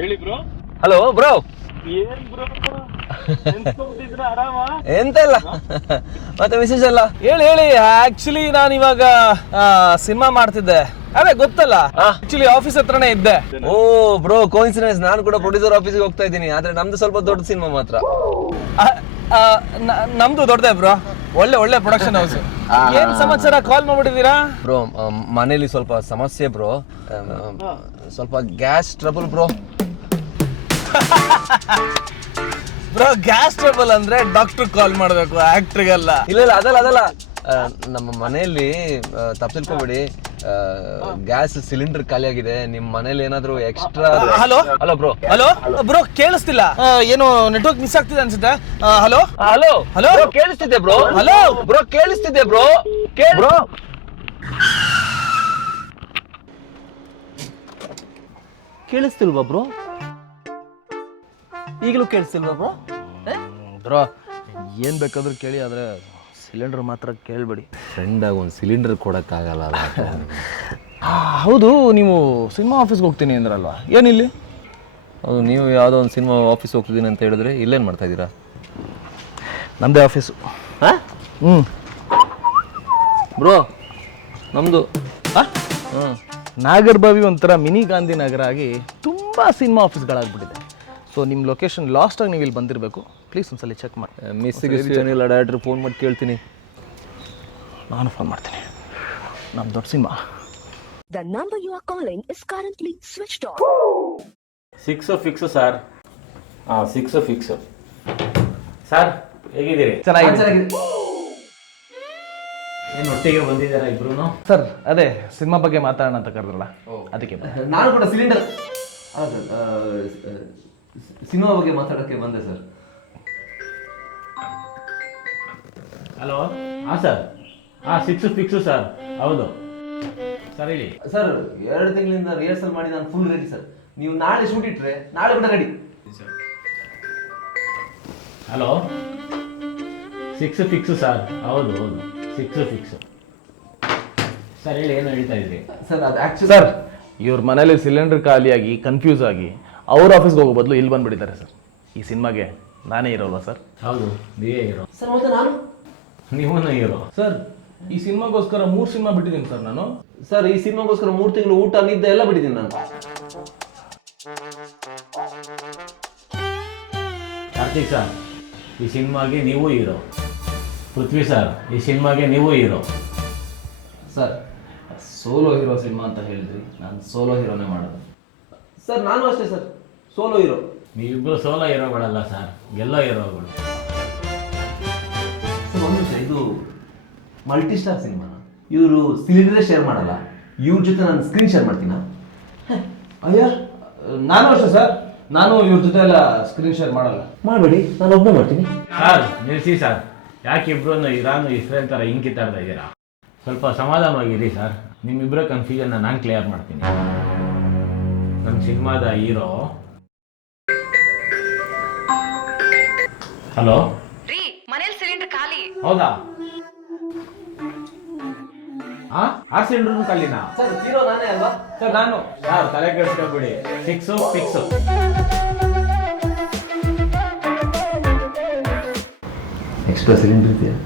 ಹೇಳಿ bro. Hello bro. ಏನ್ bro ಆರಾಮ? ಎಂತ ಇಲ್ಲ. ಮತ್ತೆ ವಿಶೇಷ ಎಲ್ಲ ಹೇಳಿ ಹೇಳಿ. ಆಕ್ಚುಲಿ ನಾನು ಇವಾಗ ಸಿನಿಮಾ ಮಾಡ್ತಿದ್ದೆ, ಅದೇ ಗೊತ್ತಲ್ಲ, ಆಕ್ಚುಲಿ ಆಫೀಸ್ ಹತ್ರನೇ ಇದ್ದೆ. ಓ ಬ್ರೋ, ಕೋಇನ್ಸಿಡೆನ್ಸ್. ನಾನು ಕೂಡ ಪ್ರೊಡ್ಯೂಸರ್ ಆಫೀಸ್ಗೆ ಹೋಗ್ತಾ ಇದ್ದೀನಿ. ಆದ್ರೆ ನಮ್ದು ಸ್ವಲ್ಪ ದೊಡ್ಡ ಸಿನಿಮಾ ಮಾತ್ರ. ನಮ್ದು ದೊಡ್ಡದೇ ಬ್ರೋ, ಒಳ್ಳೆ ಪ್ರೊಡಕ್ಷನ್ ಹೌಸ್. ಏನ್ ಸಮಾಚಾರ, ಕಾಲ್ ಮಾಡ್ಬಿಟ್ಟಿದ್ದೀರಾ? ಬ್ರೋ, ಮನೇಲಿ ಸ್ವಲ್ಪ ಸಮಸ್ಯೆ ಬ್ರೋ. ಸ್ವಲ್ಪ gas trouble bro. Bro, gas trouble ಅಂದ್ರೆ ಡಾಕ್ಟರ್ ಕಾಲ್ ಮಾಡ್ಬೇಕು, ಆಕ್ಟ್ರಿಗಲ್ಲ. ಇಲ್ಲ ಅದಲ್ಲ. ನಮ್ಮ ಮನೆಯಲ್ಲಿ ತಪ್ಪು ತಿಳ್ಕೊಬೇಡಿ, ಗ್ಯಾಸ್ ಸಿಲಿಂಡರ್ ಖಾಲಿ ಆಗಿದೆ. ನಿಮ್ ಮನೇಲಿ ಏನಾದ್ರು extra? Hello hello bro. Hello bro, ಕೇಳಿಸ್ತಿಲ್ಲ, ಏನೋ ನೆಟ್ವರ್ಕ್ ಮಿಸ್ ಆಗ್ತಿದೆ ಅನ್ಸುತ್ತೆ. ಹಲೋ ಹಲೋ ಹಲೋ, ಕೇಳಿಸ್ತಿದ್ದೆ ಬ್ರೋ. ಹಲೋ ಬ್ರೋ, ಕೇಳಿಸ್ತಿದ್ದೆ ಬ್ರೋ. ಬ್ರೋ, ಕೇಳಿಸ್ತಿಲ್ವಾ ಬ್ರೋ? ಈಗಲೂ ಕೇಳಿಸ್ತಿಲ್ವಾ ಬ್ರೋ? ಬ್ರೋ, ಏನ್ ಬೇಕಾದ್ರೂ ಕೇಳಿ, ಆದ್ರೆ ಸಿಲಿಂಡರ್ ಮಾತ್ರ ಕೇಳಬೇಡಿ. ಫ್ರೆಂಡಾಗಿ ಒಂದು ಸಿಲಿಂಡರ್ ಕೊಡೋಕ್ಕಾಗಲ್ಲ. ಹೌದು, ನೀವು ಸಿನಿಮಾ ಆಫೀಸ್ಗೆ ಹೋಗ್ತೀನಿ ಅಂದ್ರಲ್ವಾ, ಏನಿಲ್ಲಿ? ಹೌದು, ನೀವು ಯಾವುದೋ ಒಂದು ಸಿನಿಮಾ ಆಫೀಸ್ ಹೋಗ್ತಿದ್ದೀನಿ ಅಂತ ಹೇಳಿದ್ರೆ ಇಲ್ಲೇನು ಮಾಡ್ತಾ ಇದ್ದೀರಾ? ನಮ್ಮದೇ ಆಫೀಸು. ಬ್ರೋ, ನಮ್ಮದು ನಾಗರ್ಬಾವಿ ಒಂಥರ ಮಿನಿ ಗಾಂಧಿನಗರ ಆಗಿ ತುಂಬ ಸಿನಿಮಾ ಆಫೀಸ್ಗಳಾಗ್ಬಿಟ್ಟಿದೆ. ಸೊ ನಿಮ್ಮ ಲೊಕೇಶನ್ ಲಾಸ್ಟಾಗಿ ನೀವು ಇಲ್ಲಿ ಬಂದಿರಬೇಕು. ಪ್ಲೀಸ್ ಒಂದ್ಸಲ ಚೆಕ್ ಮಾಡಿ. ಏನಿಲ್ಲ, ಡೈರೆಕ್ಟ್ರ್ ಫೋನ್ ಮಾಡಿ ಕೇಳ್ತೀನಿ. ನಾನು ಫೋನ್ ಮಾಡ್ತೀನಿ. ನಮ್ಮ ದೊಡ್ಡ cinema. The number you are calling is currently switched off. 6 fix sir. 6 fix sir. ಹೇಗಿದ್ದೀರಿ? ಚೆನ್ನಾಗಿದೆ. ಏನು ಒಟ್ಟಿಗೆ ಬಂದಿದ್ದಾರಾ ಇಬ್ರು? ಸರ್, ಅದೇ ಸಿನಿಮಾ ಬಗ್ಗೆ ಮಾತಾಡೋಣ ಅಂತ ಕರೆದ್ರಲ್ಲ, ಅದಕ್ಕೆ. ನಾನು ಕೂಡ ಸಿಲಿಂಡರ್ ಸಿನಿಮಾ ಬಗ್ಗೆ ಮಾತಾಡೋಕ್ಕೆ ಬಂದೆ ಸರ್. ಹಲೋ. ಹಾಂ ಸರ್. 6 fix sir. ಹೌದು ಸರ್, ಹೇಳಿ ಸರ್. 2 ತಿಂಗಳಿಂದ ರಿಹರ್ಸಲ್ ಮಾಡಿ ನಾನು ಫುಲ್ ರೆಡಿ ಸರ್. ನೀವು ನಾಳೆ ಶೂಟ್ ಇಟ್ಟರೆ ನಾಳೆ ಕೂಡ ರೆಡಿ. ಹಲೋ. 6 fix sir. ಹೌದು 6 ಫಿಕ್ಸು ಸರ್. ಹೇಳಿ, ಏನು ಹೇಳ್ತಾ ಇದ್ರಿ ಸರ್? ಅದು ಆ್ಯಕ್ಚುಲಿ ಸರ್, ಇವ್ರ ಮನೇಲಿ ಸಿಲಿಂಡರ್ ಖಾಲಿಯಾಗಿ ಕನ್ಫ್ಯೂಸ್ ಆಗಿ ಅವ್ರ ಆಫೀಸ್ಗೆ ಹೋಗೋ ಬದಲು ಇಲ್ಲಿ ಬಂದುಬಿಟ್ಟಿದ್ದಾರೆ ಸರ್. ಈ ಸಿನಿಮಾಗೆ ನಾನೇ ಇರೋಲ್ವಾ ಸರ್? ಹೌದು, ನೀವೇ ಹೀರೋ ಸರ್. ಮತ್ತೆ ನಾನು? ನೀವೂ ಹೀರೋ ಸರ್. ಈ ಸಿನಿಮಾಗೋಸ್ಕರ 3 ಸಿನಿಮಾ ಬಿಟ್ಟಿದ್ದೀನಿ ಸರ್ ನಾನು. ಸರ್, ಈ ಸಿನಿಮಾಗೋಸ್ಕರ 3 ತಿಂಗಳು ಊಟ ನಿದ್ದೆ ಎಲ್ಲ ಬಿಟ್ಟಿದ್ದೀನಿ ನಾನು. ಕಾರ್ತಿಕ್ ಸರ್, ಈ ಸಿನಿಮಾಗೆ ನೀವು ಹೀರೋ. ಪೃಥ್ವಿ ಸರ್, ಈ ಸಿನಿಮಾಗೆ ನೀವು hero. Sir, solo hero cinema ಅಂತ ಹೇಳಿದ್ರಿ, ನಾನು ಸೋಲೋ ಹೀರೋನೇ ಮಾಡೋದು. ಸರ್, ನಾನು ಅಷ್ಟೇ ಸರ್, ಸೋಲೋ ಹೀರೋ. ನೀವಿಬ್ಬರು ಸೋಲೋ ಹೀರೋಗಳಲ್ಲ ಸರ್, ಗೆಲ್ಲೋ ಹೀರೋಗಳು. ಸರ್, ಒಂದು ನಿಮಿಷ, ಇದು ಮಲ್ಟಿ ಸ್ಟಾರ್ ಸಿನಿಮಾ. ಇವರು ಸಿಲಿಂಡರೇ ಶೇರ್ ಮಾಡಲ್ಲ, ಇವ್ರ ಜೊತೆ ನಾನು ಸ್ಕ್ರೀನ್ ಶೇರ್ ಮಾಡ್ತೀನ? ಅಯ್ಯ, ನಾನು ಅಷ್ಟೇ ಸರ್, ನಾನು ಇವ್ರ ಜೊತೆ ಎಲ್ಲ ಸ್ಕ್ರೀನ್ ಶೇರ್ ಮಾಡಲ್ಲ. ಮಾಡಬೇಡಿ, ನಾನು ಒಬ್ಬನೇ ಮಾಡ್ತೀನಿ. ಸರ್, ನಿಲ್ಲಿಸಿ ಸರ್. ಯಾಕೆ ಇಬ್ಬರನ್ನು ಇರಾನು ಇಸ್ರೇಲ್ ಥರ ಹಿಂಗೆ ಕಿತ್ತಾಡ್ತಾ ಇದ್ದೀರಾ? ಸ್ವಲ್ಪ ಸಮಾಧಾನವಾಗಿರಿ ಸರ್. ನಿಮ್ಮಿಬ್ಬರ ಕನ್ಫ್ಯೂಷನ್ನ ನಾನು ಕ್ಲಿಯರ್ ಮಾಡ್ತೀನಿ. ನನ್ನ ಸಿನಿಮಾದ ಹೀರೋ. ಹಲೋ ರೀ, ಮನೇಲಿ ಸಿಲಿಂಡರ್ ಖಾಲಿ. ಹೌದಾ? ಆ ಸಿಲಿಂಡರ್ ಖಾಲಿನಾ? ಸರ್, ಹೀರೋ ನಾನೇ ಅಲ್ವಾ? ಸರ್, ನಾನು ಸರ್, ತಲೆ ಕೆಡಿಸ್ಕೊಬಿಡಿ. 6 ಫಿಕ್ಸು. ಎಕ್ಸ್ಟ್ರಾ ಸಿಲಿಂಡರ್ ಇದೆಯಾ?